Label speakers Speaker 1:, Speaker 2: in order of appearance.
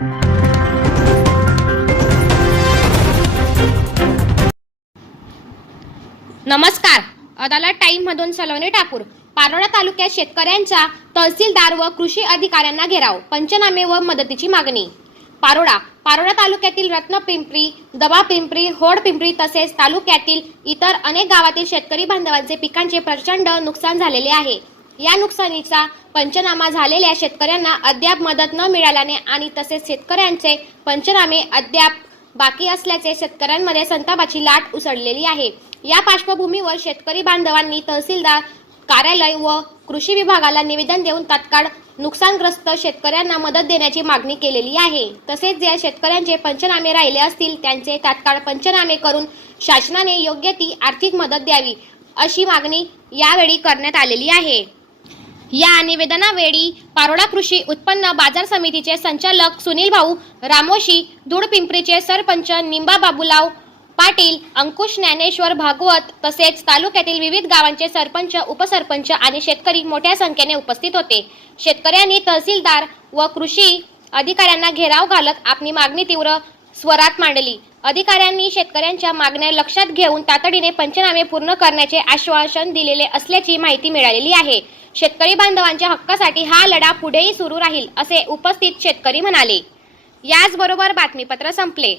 Speaker 1: नमस्कार. अदालत टाइम मधून सलोनी ठाकूर पारोडा तालुक्यात शेतकऱ्यांचा तहसीलदार व कृषी अधिकाऱ्यांना घेराव पंचनामे व मदतीची मागणी. पारोडा पारोडा तालुक्यातील रत्नपिंपरी दबा पिंपरी होड पिंपरी तसेच तालुक्यातील इतर अनेक गावातील शेतकरी बांधवांचे पिकांचे प्रचंड नुकसान झालेले आहे. या नुकसानीचा पंचनामा झालेल्या शेतकऱ्यांना अद्याप मदत न मिळाल्याने आणि तसेच शेतकऱ्यांचे पंचनामे अद्याप बाकी असल्याचे शेतकऱ्यांमध्ये संतापाची लाट उसळलेली आहे. या पार्श्वभूमीवर शेतकरी बांधवांनी तहसीलदार कार्यालय व कृषी विभागाला निवेदन देऊन तात्काळ नुकसानग्रस्त शेतकऱ्यांना मदत देण्याची मागणी केलेली आहे. तसेच जे शेतकऱ्यांचे पंचनामे राहिले असतील त्यांचे तात्काळ पंचनामे करून शासनाने योग्य ती आर्थिक मदत द्यावी अशी मागणी यावेळी करण्यात आलेली आहे. या निवेदनावेळी पारोडा कृषी उत्पन्न बाजार समितीचे संचालक सुनील भाऊ रामोशी धूळपिंपरीचे सरपंच निंबा बाबूलाव पाटील अंकुश ज्ञानेश्वर भागवत तसेच तालुक्यातील विविध गावांचे सरपंच उपसरपंच आणि शेतकरी मोठ्या संख्येने उपस्थित होते. शेतकऱ्यांनी तहसीलदार व कृषी अधिकाऱ्यांना घेराव घालत आपली मागणी तीव्र स्वरात मांडली. अधिकाऱ्यांनी शेतकऱ्यांच्या मागण्या लक्षात घेऊन तातडीने पंचनामे पूर्ण करण्याचे आश्वासन दिलेले असल्याची माहिती मिळालेली आहे. शेतकरी बांधवांच्या हक्कासाठी हा लढा पुढेही सुरू राहील असे उपस्थित शेतकरी म्हणाले. याचबरोबर बातमीपत्र संपले.